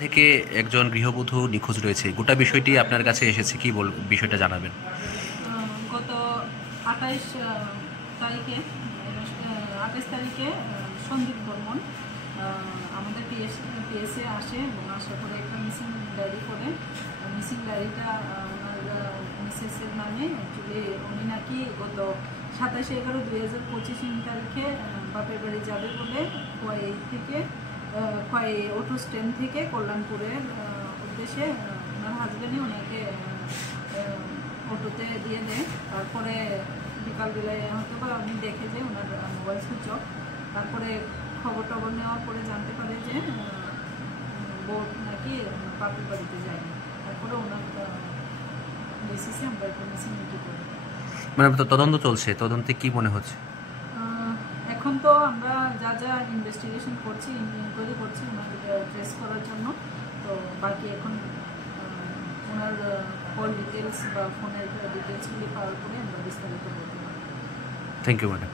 থেকে একজন গৃহবধূ নিখোঁজ রয়েছে, গোটা বিষয়টি আপনার কাছে এসেছে, কি বিষয়টা জানাবেন? গত ২৮ তারিখে ২৮ তারিখে সন্দীপ বর্মন আমাদের পিএসএ আসে এবং আসার পরে একটা মিসিং ডায়েরি করে। মিসিং ডায়েরিটা ওনার মিসেসের নামে। অ্যাকচুয়ালি উনি নাকি গত ২৭/১১/২০২৫ তারিখে বাপের বাড়ি যাবে বলে খোয়াই অটো স্ট্যান্ড থেকে কল্যাণপুরের উদ্দেশ্যে ওনার হাজব্যান্ডই ওনাকে অটোতে দিয়ে দেয়। তারপরে বিকালবেলায় হয়তো বা উনি দেখে যে ওনার মোবাইল সুইচ অফ। তারপরে খবর টবর নেওয়ার পরে জানতে পারে যে বউ নাকি বাপের বাড়িতে যায়নি। তারপরে ওনার বেসিসে আমরা একটা মিসিং মিটি করি। মানে তদন্ত চলছে, তদন্তে কি মনে হচ্ছে? এখন তো আমরা যা যা ইনভেস্টিগেশন করছি, ইনকোয়ারি করছি ওনাকে ট্রেস করার জন্য। তো বাকি এখন ওনার কল ডিটেলস বা ফোনের ডিটেলসগুলি পাওয়ার পরে আমরা বিস্তারিত বলতে পারব। Thank you madam.